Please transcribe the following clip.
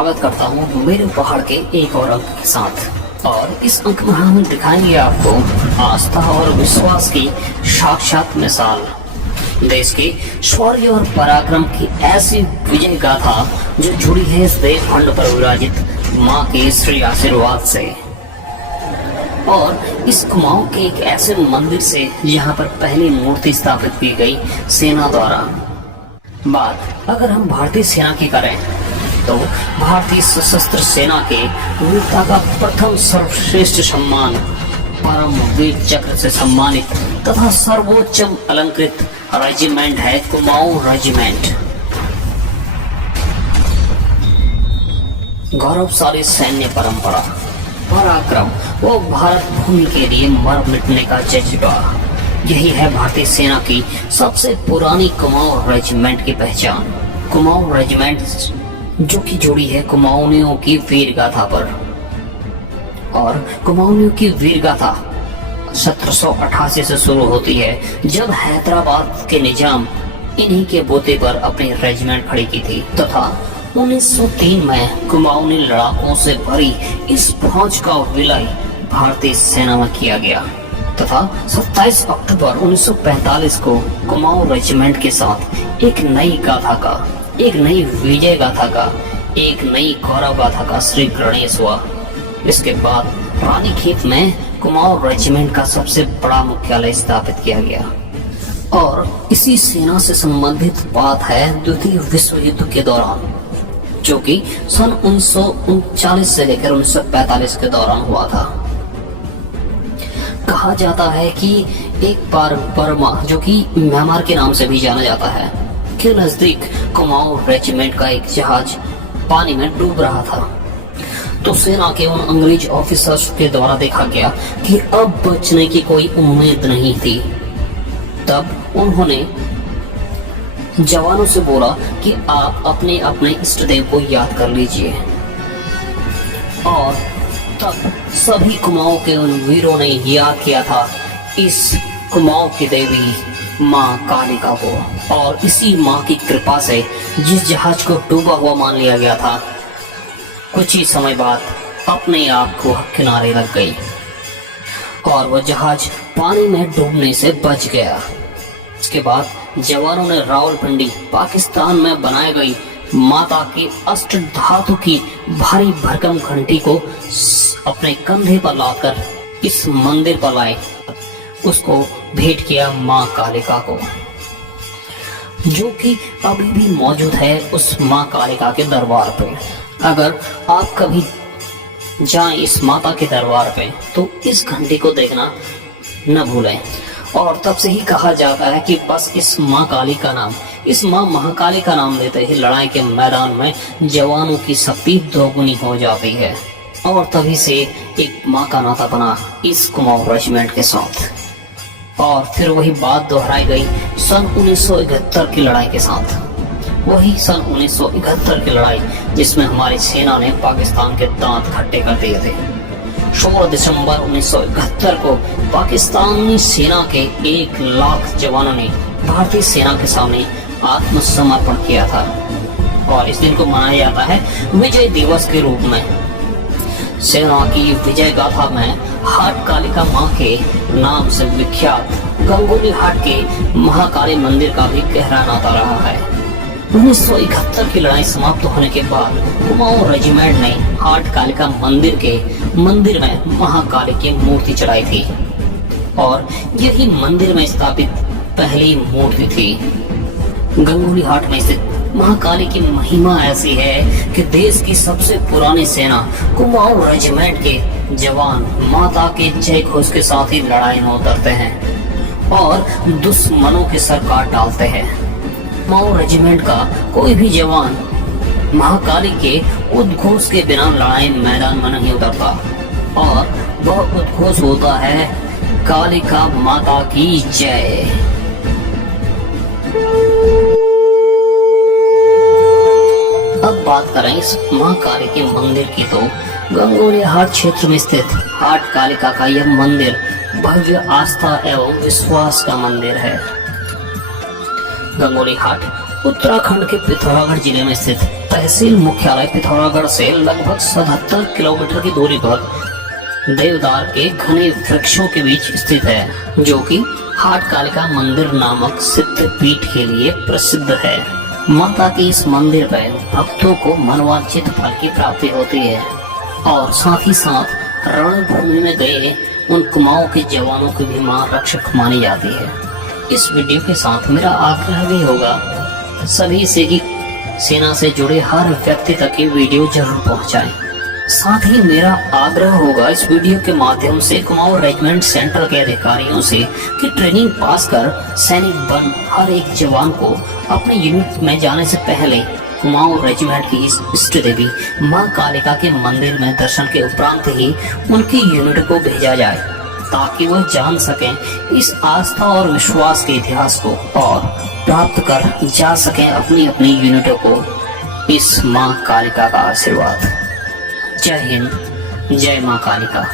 स्वागत करता हूँ मेरे पहाड़ के एक और अंक के साथ। और इस अंक में हम दिखाएंगे आपको आस्था और विश्वास की साक्षात मिसाल, देश के शौर्य और पराक्रम की ऐसी विजय गाथा जो जुड़ी है इस देवखंड पर विराजित माँ के श्री आशीर्वाद से, और इस कुमाऊं के एक ऐसे मंदिर से जहाँ पर पहली मूर्ति स्थापित की गई सेना द्वारा। बात अगर हम भारतीय सेना की करें तो भारतीय सशस्त्र सेना के वीरता का प्रथम सर्वश्रेष्ठ सम्मान परम वीर चक्र से सम्मानित तथा सर्वोच्च अलंकृत रेजिमेंट है कुमाऊं रेजिमेंट। गौरवशाली सैन्य परंपरा, पराक्रम वो भारत भूमि के लिए मर मिटने का जज्बा, यही है भारतीय सेना की सबसे पुरानी कुमाऊं रेजिमेंट की पहचान। कुमाऊं रेजिमेंट जो कि जुड़ी है कुमाऊनियों की वीर गाथा पर, और कुमाऊनियों की वीर गाथा 1788 से शुरू होती है जब हैदराबाद के निजाम इन्हीं के बोते पर अपनी रेजिमेंट खड़ी की थी, तथा 1903 में कुमाऊनी लड़ाकों से भरी इस फौज का विलय भारतीय सेना में किया गया, तथा 27 अक्टूबर 1945 को कुमाऊं रेजिमेंट के साथ एक नई गाथा का, एक नई विजय गाथा का, एक नई गौरव गाथा का श्री गणेश हुआ। इसके बाद रानीखेत में कुमाऊं रेजिमेंट का सबसे बड़ा मुख्यालय स्थापित किया गया। और इसी सेना से संबंधित बात है द्वितीय विश्व युद्ध के दौरान, जो कि सन 1939 से लेकर 1945 के दौरान हुआ था। कहा जाता है कि एक बार बर्मा, जो कि म्यांमार के नाम से भी जाना जाता है, के नजदीक कुमाऊं रेजिमेंट का एक जहाज पानी में डूब रहा था, तो सेना के उन अंग्रेज ऑफिसर्स के द्वारा देखा गया कि अब बचने की कोई उम्मीद नहीं थी। तब उन्होंने जवानों से बोला कि आप अपने अपने इष्ट देव को याद कर लीजिए, और तब सभी कुमाऊं के उन वीरों ने याद किया था इस कुमाऊं की देवी माँ कालिका को। और इसी माँ की कृपा से जिस जहाज को डूबा हुआ मान लिया गया था, कुछ ही समय बाद अपने आप को किनारे लग गई और वह जहाज पानी में डूबने से बच गया। इसके बाद जवानों ने रावलपिंडी पाकिस्तान में बनाई गई माता की अष्ट धातु की भारी भरकम घंटी को अपने कंधे पर लाकर इस मंदिर पर लाए, उसको भेंट किया माँ कालिका को, जो कि अभी भी मौजूद है उस माँ कालिका के दरबार पे। अगर आप कभी जाएं इस माता के दरबार पे तो इस घंटी को देखना न भूलें। और तब से ही कहा जाता है कि बस इस माँ काली का नाम, इस माँ महाकाली का नाम लेते ही लड़ाई के मैदान में जवानों की शक्ति दोगुनी हो जाती है। और तभी से एक माँ का नाता बना इस कुमाऊं रेजिमेंट के साथ। और फिर वही बात दोहराई गई सन 1971 की लड़ाई के साथ, वही सन 1971 की लड़ाई जिसमें हमारी सेना ने पाकिस्तान के दांत खट्टे कर दिए थे। 16 दिसंबर 1971 को पाकिस्तानी सेना के 1 लाख जवानों ने भारतीय सेना के सामने आत्मसमर्पण किया था, और इस दिन को मनाया जाता है विजय दिवस के रूप में। सेना की विजय गाथा में हाट कालिका माँ के नाम से विख्यात गंगोली हाट के महाकाली मंदिर का भी गहरा नाता रहा है। 1971 की लड़ाई समाप्त होने के बाद कुमाऊं रेजिमेंट ने हाट कालिका मंदिर में महाकाली की मूर्ति चढ़ाई थी, और यही मंदिर में स्थापित पहली मूर्ति थी। गंगोली हाट में स्थित महाकाली की महिमा ऐसी है कि देश की सबसे पुरानी सेना कुमाऊं रेजिमेंट के जवान माता के जय घोष के साथ ही लड़ाई में उतरते हैं और दुश्मनों के सर काट डालते हैं। कुमाऊं रेजिमेंट का कोई भी जवान महाकाली के उद्घोष के बिना लड़ाई मैदान में नहीं उतरता, और वह उद्घोष होता है कालिका माता की जय। अब बात करें इस माँ काली के मंदिर की, तो गंगोली हाट क्षेत्र में स्थित हाट कालिका का यह मंदिर भव्य आस्था एवं विश्वास का मंदिर है। गंगोली हाट उत्तराखंड के पिथौरागढ़ जिले में स्थित तहसील मुख्यालय पिथौरागढ़ से लगभग 77 किलोमीटर की दूरी पर देवदार के घने वृक्षों के बीच स्थित है, जो कि हाट कालिका मंदिर नामक सिद्ध पीठ के लिए प्रसिद्ध है। माता के इस मंदिर पर भक्तों को मनवांछित फल की प्राप्ति होती है और साथ ही साथ रणभूमि में गए उन कुमाऊं के जवानों की भी मां रक्षक मानी जाती है। इस वीडियो के साथ मेरा आग्रह भी होगा सभी से कि सेना से जुड़े हर व्यक्ति तक ये वीडियो जरूर पहुंचाएं। साथ ही मेरा आग्रह होगा इस वीडियो के माध्यम से कुमाऊं रेजिमेंट सेंटर के अधिकारियों से कि ट्रेनिंग पास कर सैनिक बन हर एक जवान को अपने यूनिट में जाने से पहले कुमाऊं रेजिमेंट की इष्ट देवी मां कालिका के मंदिर में दर्शन के उपरांत ही उनकी यूनिट को भेजा जाए, ताकि वह जान सकें इस आस्था और विश्वास के इतिहास को और प्राप्त कर जा सकें अपनी अपनी यूनिटों को इस मां कालिका का आशीर्वाद। जय हिंद, जय मां कालिका।